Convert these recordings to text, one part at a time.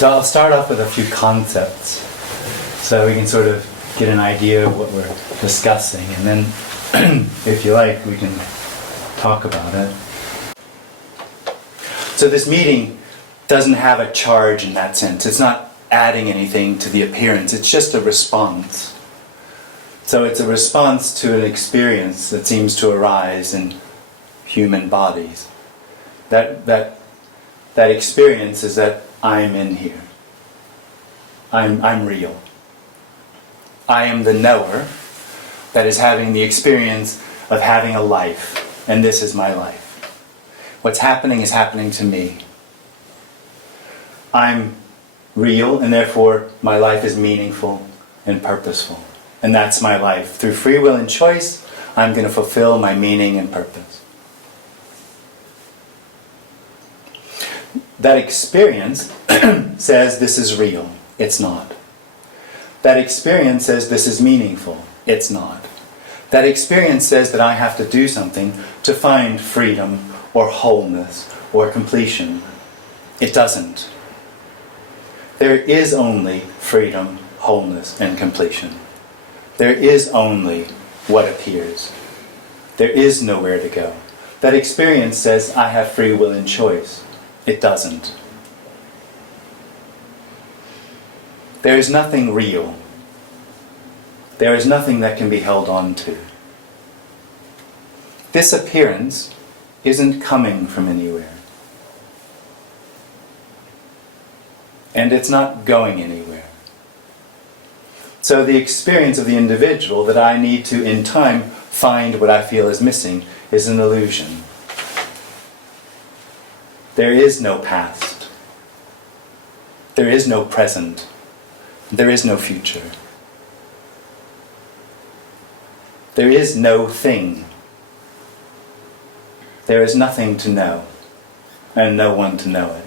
So I'll start off with a few concepts so we can sort of get an idea of what we're discussing, and then if you like we can talk about it. So this meeting doesn't have a charge in that sense. It's not adding anything to the appearance. It's just a response. So it's a response to an experience that seems to arise in human bodies. That experience is that I'm in here. I'm real. I am the knower that is having the experience of having a life, and this is my life. What's happening is happening to me. I'm real, and therefore my life is meaningful and purposeful. And that's my life. Through free will and choice, I'm going to fulfill my meaning and purpose. That experience says this is real. It's not. That experience says this is meaningful. It's not. That experience says that I have to do something to find freedom or wholeness or completion. It doesn't. There is only freedom, wholeness, and completion. There is only what appears. There is nowhere to go. That experience says I have free will and choice. It doesn't. There is nothing real. There is nothing that can be held on to. This appearance isn't coming from anywhere. And it's not going anywhere. So the experience of the individual that I need to, in time, find what I feel is missing is an illusion. There is no past. There is no present. There is no future. There is no thing. There is nothing to know, and no one to know it.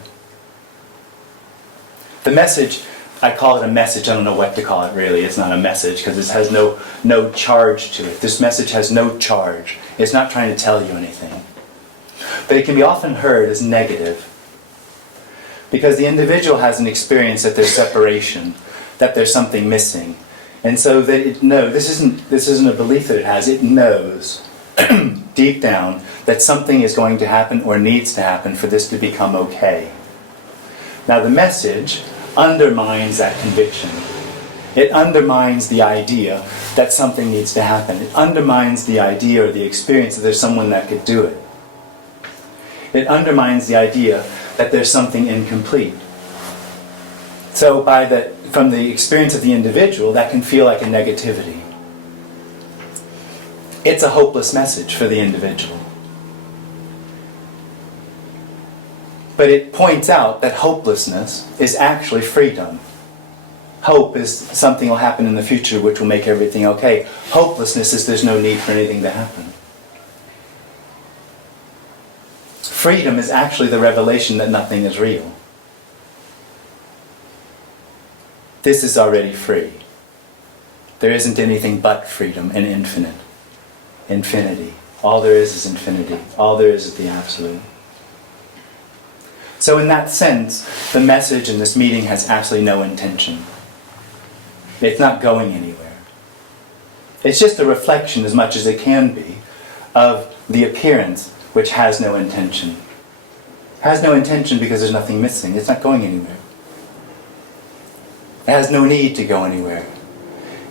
The message, I call it a message, I don't know what to call it really. It's not a message because it has no charge to it. This message has no charge. It's not trying to tell you anything. But it can be often heard as negative because the individual has an experience that there's separation, that there's something missing. And so that it knows, this isn't a belief that it has, it knows deep down that something is going to happen or needs to happen for this to become okay. Now the message undermines that conviction. It undermines the idea that something needs to happen. It undermines the idea or the experience that there's someone that could do it. It undermines the idea that there's something incomplete. So from the experience of the individual, that can feel like a negativity. It's a hopeless message for the individual. But it points out that hopelessness is actually freedom. Hope is something will happen in the future which will make everything okay. Hopelessness is there's no need for anything to happen. Freedom is actually the revelation that nothing is real. This is already free. There isn't anything but freedom and infinity. All there is infinity. All there is the absolute. So in that sense, the message in this meeting has absolutely no intention. It's not going anywhere. It's just a reflection, as much as it can be, of the appearance which has no intention. It has no intention because there's nothing missing. It's not going anywhere. It has no need to go anywhere.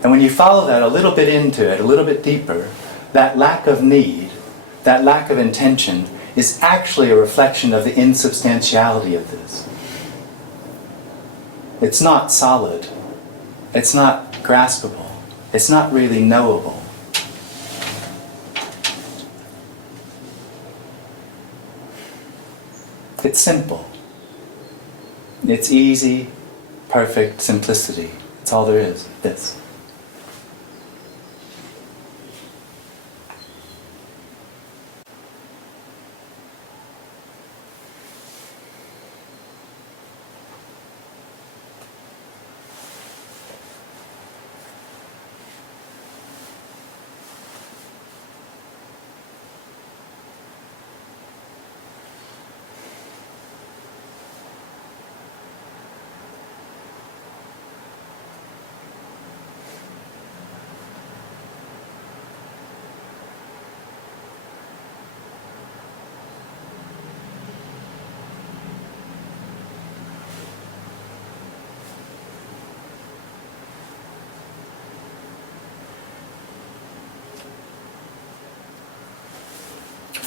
And when you follow that a little bit into it, a little bit deeper, that lack of need, that lack of intention, is actually a reflection of the insubstantiality of this. It's not solid. It's not graspable. It's not really knowable. It's simple. It's easy, perfect simplicity. It's all there is. This.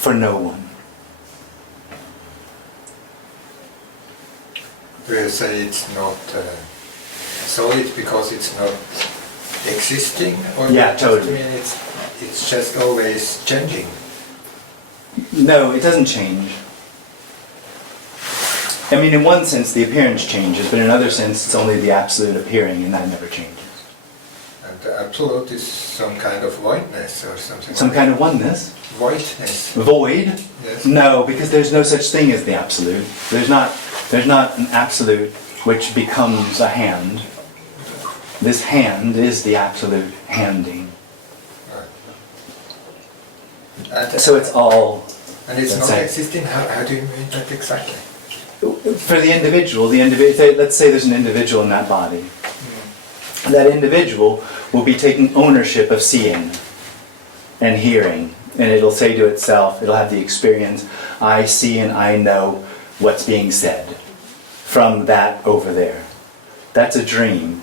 for no one. Do you say it's not solid because it's not existing? Or Yeah, totally. I mean, it's just always changing? No, it doesn't change. I mean, in one sense, the appearance changes, but in another sense, it's only the absolute appearing, and that never changes. And the absolute is some kind of voidness or something. Some kind of oneness. Voidness. Void? Yes. No, because there's no such thing as the absolute. There's not an absolute which becomes a hand. This hand is the absolute handing. And, So it's all... and it's let's not say, existing? How do you mean that exactly? for the individual, let's say there's an individual in that body. That individual will be taking ownership of seeing and hearing, and it'll say to itself, it'll have the experience, I see and I know what's being said from that over there. That's a dream.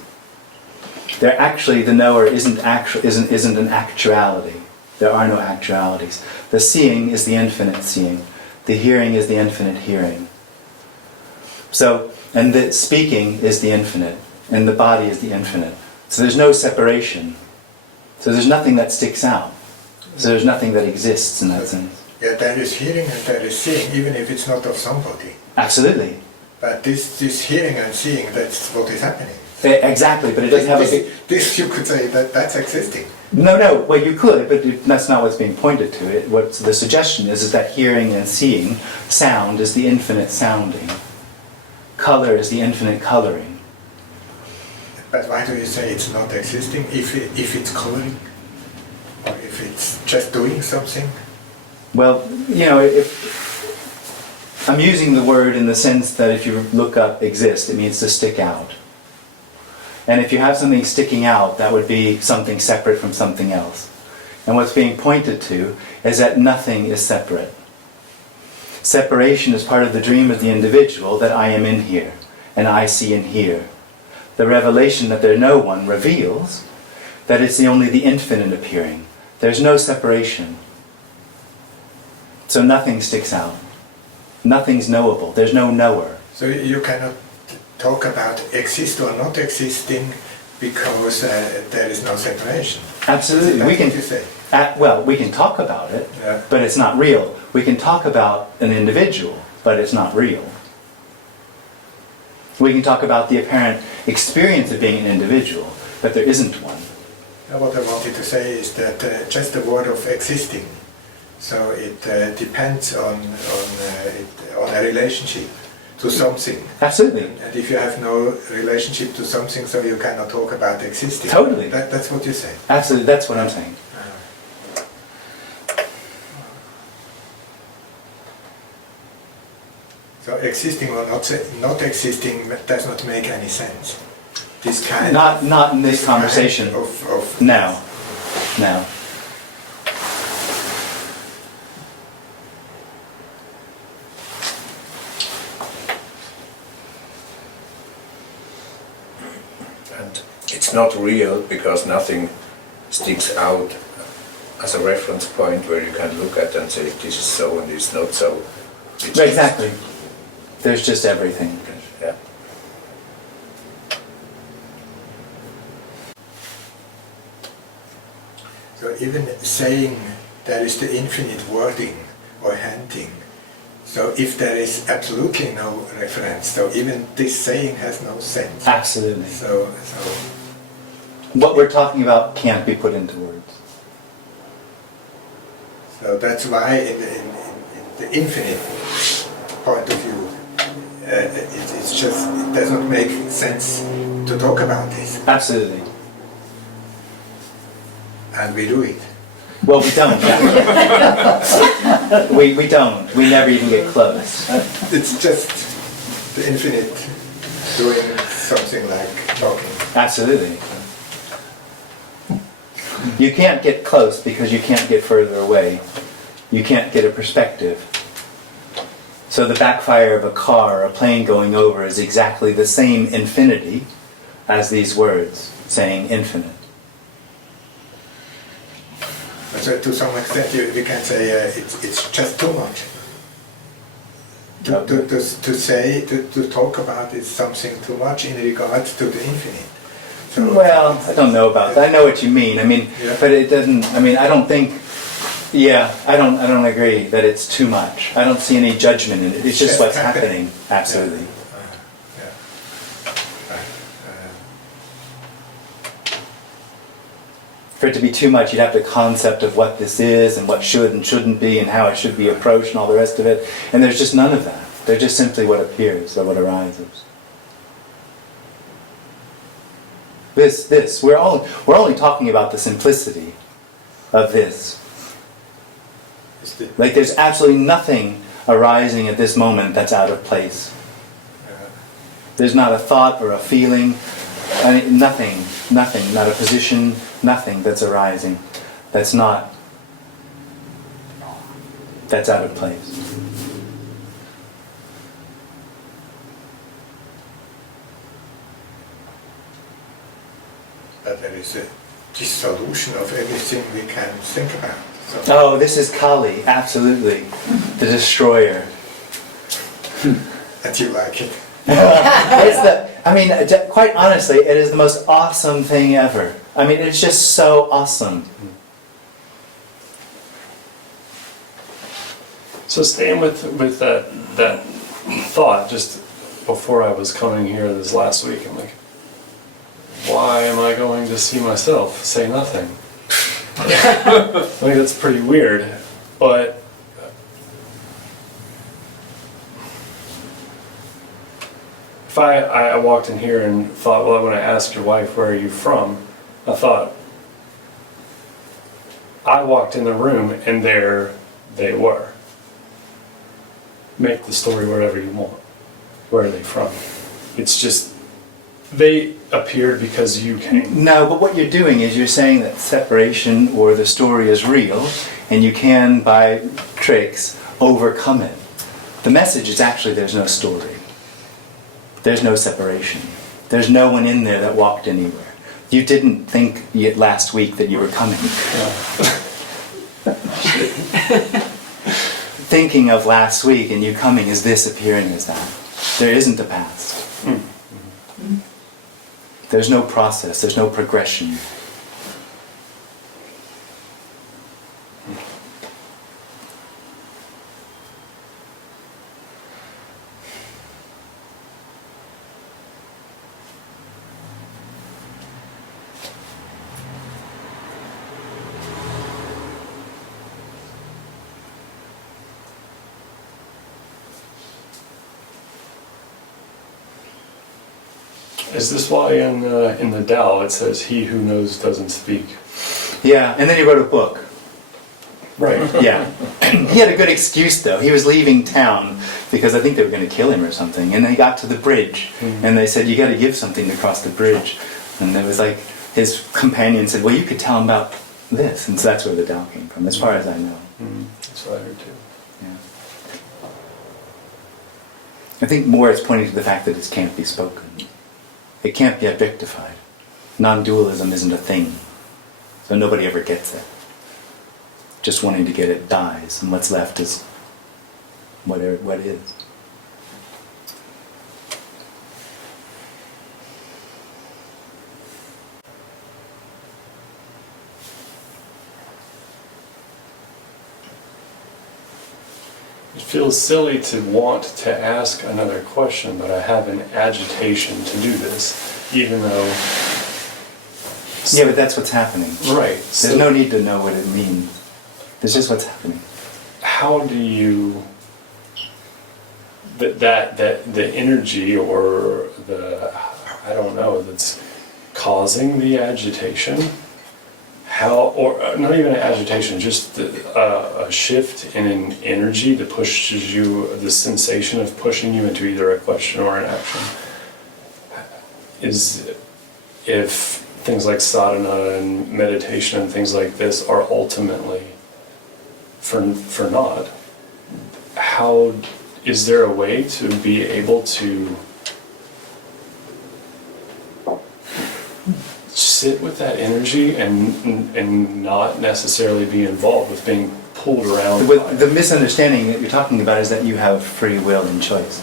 There actually, the knower isn't an actuality. There are no actualities. The seeing is the infinite seeing. The hearing is the infinite hearing. So, and the speaking is the infinite, and the body is the infinite. So there's no separation. So there's nothing that sticks out. So there's nothing that exists in that sense. Yeah, there is hearing and there is seeing, even if it's not of somebody. Absolutely. But this hearing and seeing, that's what is happening. Exactly, but it doesn't have this you could say that's existing. No, well you could, but that's not what's being pointed to. What the suggestion is that hearing and seeing, sound is the infinite sounding. Color is the infinite coloring. But why do you say it's not existing if it's coloring? Or if it's just doing something? Well, if I'm using the word in the sense that if you look up exist, it means to stick out. And if you have something sticking out, that would be something separate from something else. And what's being pointed to is that nothing is separate. Separation is part of the dream of the individual, that I am in here, and I see and hear. The revelation that there's no one reveals that it's only the infinite appearing. There's no separation. So nothing sticks out. Nothing's knowable. There's no knower. So you cannot talk about exist or not existing because there is no separation. Absolutely. That's We can. what you say. We can talk about it, Yeah. but it's not real. We can talk about an individual, but it's not real. We can talk about the apparent experience of being an individual, but there isn't one. What I wanted to say is that just the word of existing, so it depends on a relationship to something. Absolutely. And if you have no relationship to something, so you cannot talk about existing. Totally. That's what you say. Absolutely. That's what I'm saying. So existing or not existing does not make any sense. This kind Not in this conversation. of No. And it's not real because nothing sticks out as a reference point where you can look at and say this is so and this is not so. It's Exactly. There's just everything. Yeah. So even saying there is the infinite wording or handing, so if there is absolutely no reference, so even this saying has no sense. Absolutely. So What we're talking about can't be put into words. So that's why in the infinite point of view, it does not make sense to talk about this. Absolutely. And we do it. Well, we don't. we don't. We never even get close. It's just the infinite doing something like talking. Absolutely. You can't get close because you can't get further away. You can't get a perspective. So the backfire of a car or a plane going over is exactly the same infinity as these words saying infinite. But So to some extent, we can say it's just too much. To talk about is something too much in regards to the infinite. So, well, I don't know about that. I know what you mean. I mean, Yeah. but it doesn't. I mean, I don't think. Yeah, I don't agree that it's too much. I don't see any judgment in it. It's just what's happening. Absolutely. Yeah. Right. For it to be too much, you'd have the concept of what this is and what should and shouldn't be and how it should be approached and all the rest of it. And there's just none of that. They're just simply what appears or what arises. We're only talking about the simplicity of this. Like there's absolutely nothing arising at this moment that's out of place. There's not a thought or a feeling, nothing, not a position, nothing that's arising that's out of place. But there is a dissolution of everything we can think about. So Oh, this is Kali, absolutely. The destroyer. and you like it. Quite honestly, it is the most awesome thing ever. I mean, it's just so awesome. So staying with that thought, just before I was coming here this last week, I'm like, why am I going to see myself say nothing? I think that's pretty weird, but if I walked in here and thought, well, when I asked your wife, where are you from? I thought, I walked in the room and there they were. Make the story whatever you want. Where are they from? It's just, they appeared because you came. No, but what you're doing is you're saying that separation or the story is real, and you can, by tricks, overcome it. The message is actually there's no story. There's no separation. There's no one in there that walked anywhere. You didn't think yet last week that you were coming. Thinking of last week and you coming is this appearing as that. There isn't a past. There's no process, there's no progression. Is this why in the Tao it says, he who knows doesn't speak? Yeah, and then he wrote a book. Right. Yeah. He had a good excuse though. He was leaving town because I think they were going to kill him or something. And they got to the bridge and they said, you got to give something to cross the bridge. And it was like, his companion said, well, you could tell him about this. And so that's where the Tao came from, as far as I know. That's what I heard too. Yeah. I think more it's pointing to the fact that it can't be spoken. It can't be objectified. Non-dualism isn't a thing. So nobody ever gets it. Just wanting to get it dies, and what's left is what is. It feels silly to want to ask another question, but I have an agitation to do this, even though... Yeah, but that's what's happening. Right. There's no need to know what it means. It's just what's happening. How do you... that the energy or the... I don't know, that's causing the agitation... How, or not even an agitation, just a shift in an energy that pushes you, the sensation of pushing you into either a question or an action, is if things like sadhana and meditation and things like this are ultimately for naught, how, is there a way to be able to sit with that energy and not necessarily be involved with being pulled around. The misunderstanding that you're talking about is that you have free will and choice.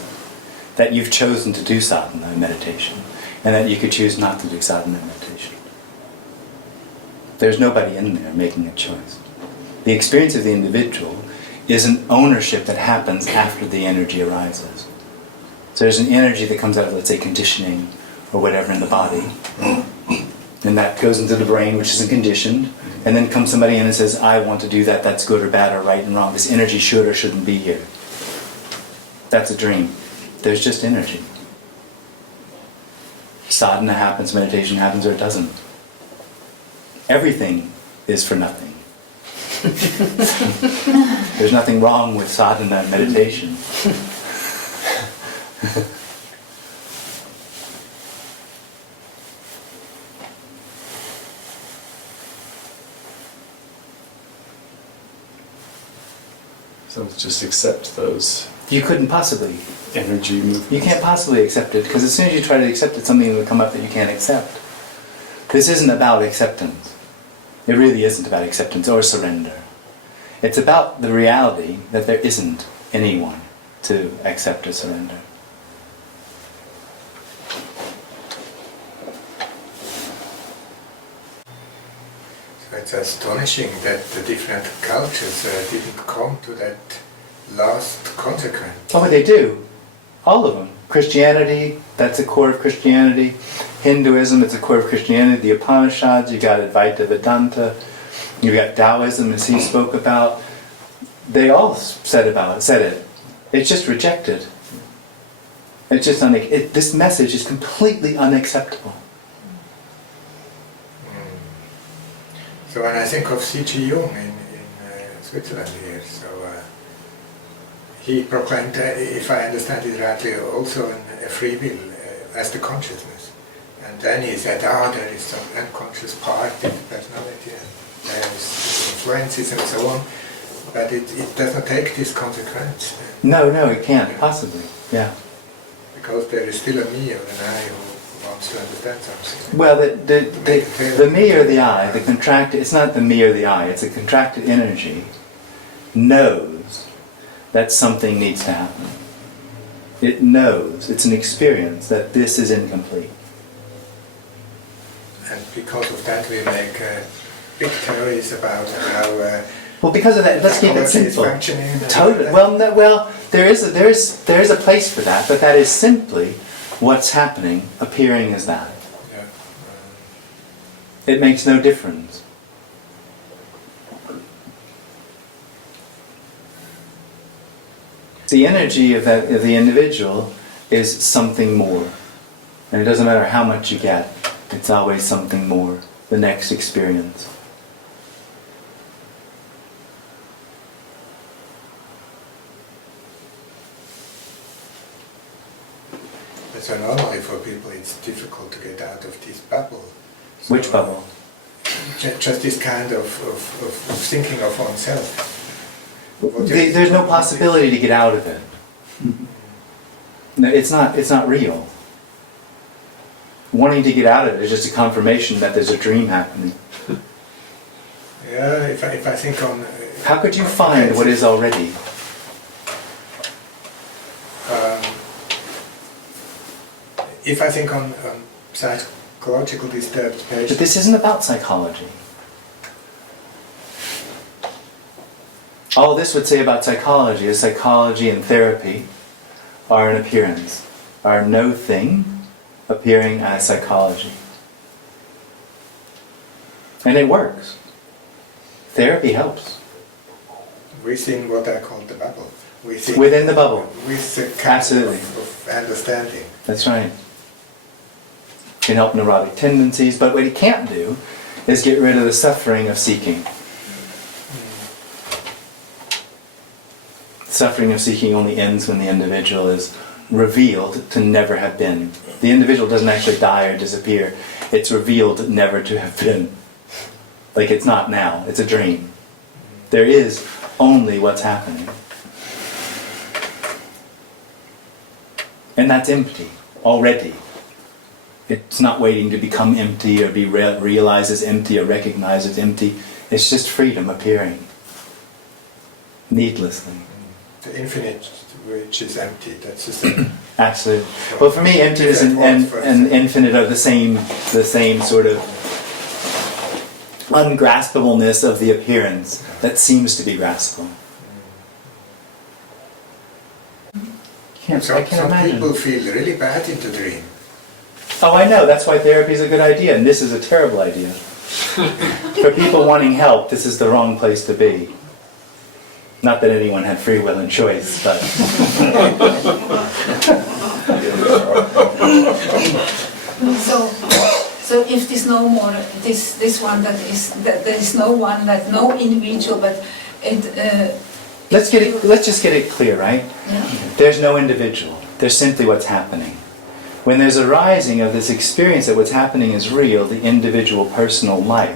That you've chosen to do sadhana and meditation, and that you could choose not to do sadhana and meditation. There's nobody in there making a choice. The experience of the individual is an ownership that happens after the energy arises. So there's an energy that comes out of, let's say, conditioning or whatever in the body, and that goes into the brain, which isn't conditioned, and then comes somebody in and says, I want to do that, that's good or bad or right and wrong, this energy should or shouldn't be here. That's a dream. There's just energy. Sadhana happens, meditation happens, or it doesn't. Everything is for nothing. There's nothing wrong with sadhana and meditation. So just accept those You couldn't possibly. energy movements. You can't possibly accept it, because as soon as you try to accept it, something will come up that you can't accept. This isn't about acceptance. It really isn't about acceptance or surrender. It's about the reality that there isn't anyone to accept or surrender. So it's astonishing that the different cultures didn't come to that last consequence. Oh, but they do. All of them. Christianity, that's the core of Christianity. Hinduism, it's the core of Christianity. The Upanishads, you got Advaita-Vedanta. You got Taoism, as he spoke about. They all said it. It's just rejected. It's just this message is completely unacceptable. So when I think of C.G. Jung in Switzerland here, so he proclaimed, if I understand it rightly, also a free will as the consciousness. And then he said, there is some unconscious part in the personality, and there is influences and so on, but it doesn't take this consequence. No, it can't, possibly, yeah. Because there is still a me or an I who wants to understand something. Well, the me or the I, it's not the me or the I, it's a contracted energy, knows that something needs to happen. It knows, it's an experience that this is incomplete. And because of that we make big theories about how Well, because of that, let's keep it psychology is simple. functioning. Totally. Well, there is a place for that, but that is simply what's happening, appearing as that. Yeah. It makes no difference. The energy of the individual is something more, and it doesn't matter how much you get. It's always something more. The next experience. So normally for people it's difficult to get out of this bubble. So, Which bubble? Just this kind of thinking of oneself. There's no possibility to get out of it. No, it's not real. Wanting to get out of it is just a confirmation that there's a dream happening. Yeah, if I think on... How could you find what is already? If I think on psychological disturbed But patients... this isn't about psychology. All this would say about psychology is psychology and therapy are an appearance, are no thing appearing as psychology. And it works. Therapy helps. Within what I call the bubble. Within the bubble. With the kind Absolutely. of understanding. That's right. Can help neurotic tendencies, but what it can't do is get rid of the suffering of seeking. Suffering of seeking only ends when the individual is revealed to never have been. The individual doesn't actually die or disappear. It's revealed never to have been. Like it's not now, it's a dream. There is only what's happening. And that's empty, already. It's not waiting to become empty or be realized as empty or recognized as empty. It's just freedom appearing needlessly. The infinite, which is empty, that's the same. Absolutely. Well, for me, emptiness and infinite are the same sort of ungraspableness of the appearance that seems to be graspable. Some people feel really bad in the dream. Oh, I know. That's why therapy is a good idea, and this is a terrible idea. For people wanting help, this is the wrong place to be. Not that anyone had free will and choice, but... So if there's no more, this one that there is no one, that no individual, but it... Let's just get it clear, right? Yeah. There's no individual. There's simply what's happening. When there's a rising of this experience that what's happening is real, the individual personal life,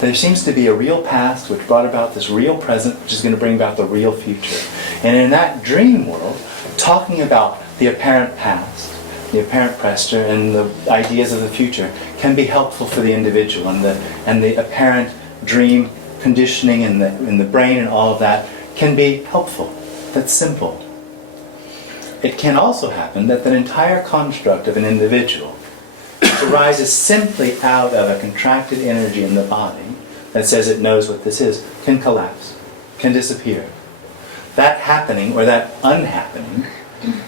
there seems to be a real past which brought about this real present which is going to bring about the real future. And in that dream world, talking about the apparent past, the apparent present, and the ideas of the future can be helpful for the individual, and the apparent dream conditioning in the brain and all of that can be helpful. That's simple. It can also happen that the entire construct of an individual arises simply out of a contracted energy in the body that says it knows what this is, can collapse, can disappear. That happening or that unhappening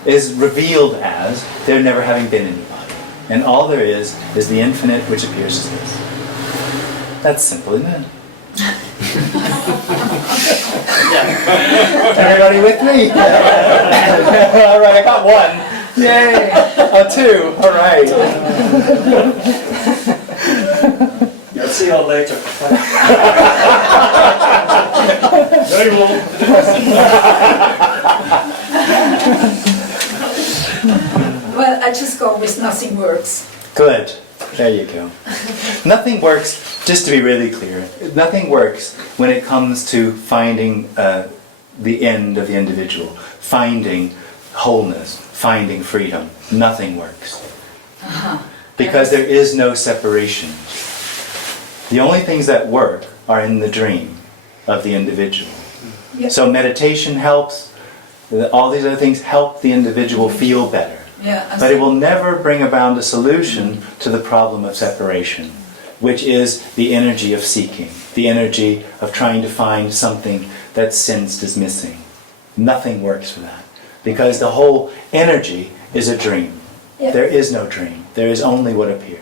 is revealed as there never having been anybody. And all there is the infinite which appears as this. That's simple, isn't it? Everybody with me? All right, I got one. Yay! Two. All right. You'll see you all later. Very well. Well, I just go with nothing works. Good. There you go. Nothing works, just to be really clear, nothing works when it comes to finding the end of the individual, finding wholeness, finding freedom. Nothing works. Because there is no separation. The only things that work are in the dream of the individual. Yep. So meditation helps, all these other things help the individual feel better. Yeah, But it will never bring about a solution to the problem of separation, which is the energy of seeking, the energy of trying to find something that's sensed as missing. Nothing works for that, because the whole energy is a dream. Yep. There is no dream. There is only what appears.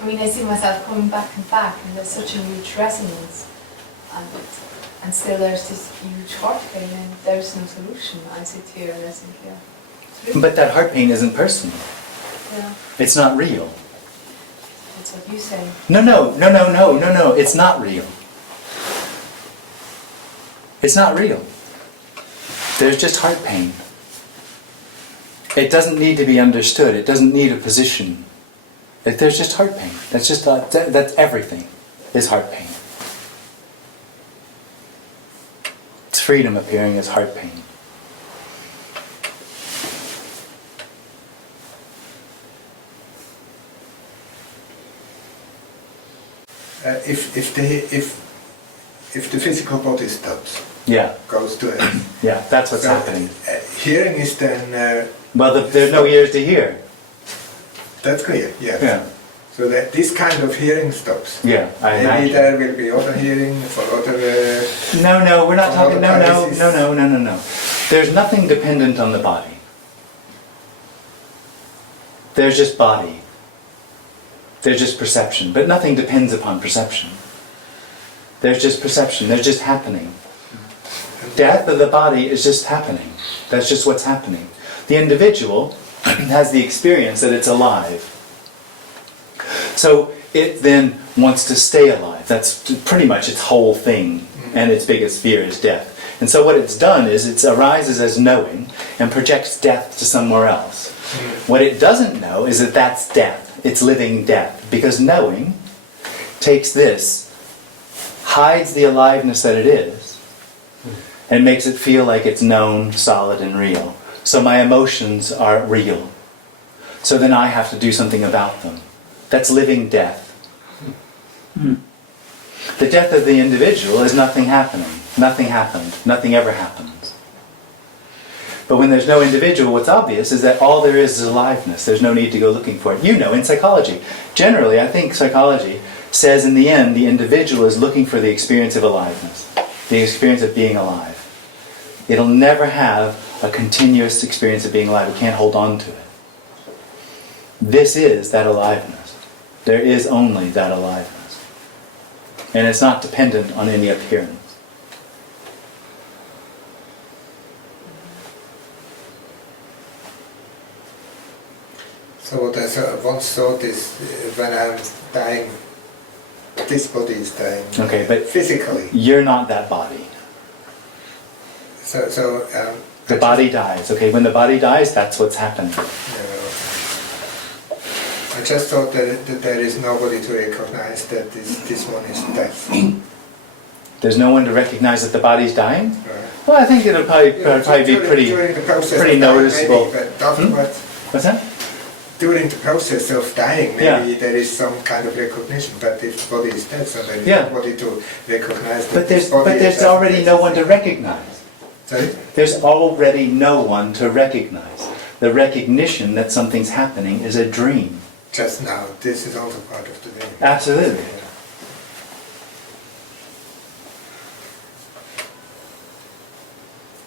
I mean, I see myself coming back, and there's such a huge resonance, and still there's this huge heart pain, and there's no solution. I sit here and I think, yeah. It's really, But that heart pain isn't personal. yeah, It's not real. that's what you say. No. It's not real. It's not real. There's just heart pain. It doesn't need to be understood. It doesn't need a position. There's just heart pain. That's just that's everything is heart pain. It's freedom appearing as heart pain. If the physical body stops, Yeah, goes to it. yeah, that's what's So, happening. hearing is then, Well, there's no ears to hear. that's clear, yes. Yeah, So that this kind of hearing stops. yeah, I Maybe imagine. there will be other hearing for other... No, we're not talking. Other No. There's nothing dependent on the body. There's just body. There's just perception, but nothing depends upon perception. There's just perception. There's just happening. Death of the body is just happening. That's just what's happening. The individual has the experience that it's alive. So it then wants to stay alive. That's pretty much its whole thing, and its biggest fear is death. And so what it's done is it arises as knowing and projects death to somewhere else. What it doesn't know is that that's death. It's living death. Because knowing takes this, hides the aliveness that it is, and makes it feel like it's known, solid, and real. So my emotions are real. So then I have to do something about them. That's living death. The death of the individual is nothing happening. Nothing happened. Nothing ever happens. But when there's no individual, what's obvious is that all there is aliveness. There's no need to go looking for it. You know, in psychology, generally, I think psychology says in the end, the individual is looking for the experience of aliveness, the experience of being alive. It'll never have a continuous experience of being alive. It can't hold on to it. This is that aliveness. There is only that aliveness. And it's not dependent on any appearance. So what I once thought is when I'm dying, this body is dying. Okay, but physically. You're not that body. The body dies. Okay, when the body dies, that's what's happening. I just thought that there is nobody to recognize that this one is death. There's no one to recognize that the body's dying? Right. Well, I think it'll probably be during the process pretty of dying, noticeable. maybe, but afterwards, What's that? during the process of dying, maybe Yeah. there is some kind of recognition, but if the body is dead, so there is Yeah. nobody to recognize that But this there's body is already no one to recognize. Sorry? There's already no one to recognize. The recognition that something's happening is a dream. Just now, this is also part of the dream. Absolutely.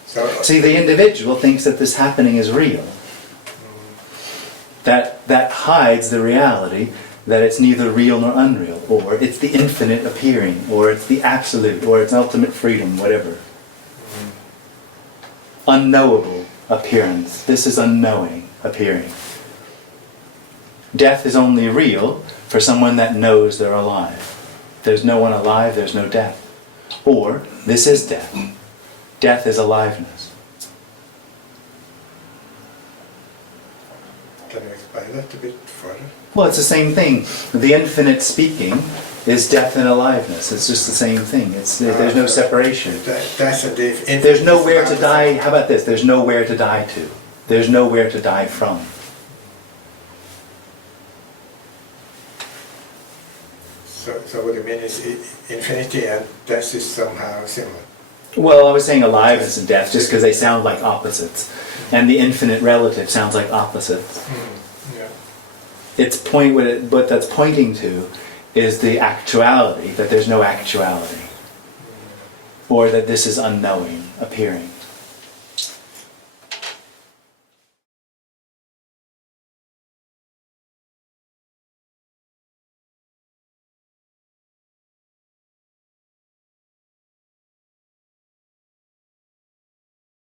So, See, the individual thinks that this happening is real. That hides the reality that it's neither real nor unreal, or it's the infinite appearing, or it's the absolute, or it's ultimate freedom, whatever. Unknowable appearance. This is unknowing appearing. Death is only real for someone that knows they're alive. There's no one alive, there's no death. Or, this is death. Death is aliveness. can you explain that a bit further? Well, it's the same thing. The infinite speaking is death and aliveness. It's just the same thing. There's no separation. That's a There's nowhere to die. How about this? There's nowhere to die to. There's nowhere to die from. So what you mean is infinity and death is somehow similar? Well, I was saying aliveness and death just because they sound like opposites. And the infinite relative sounds like opposites. Yeah. What that's pointing to is the actuality, that there's no actuality. Or that this is unknowing, appearing.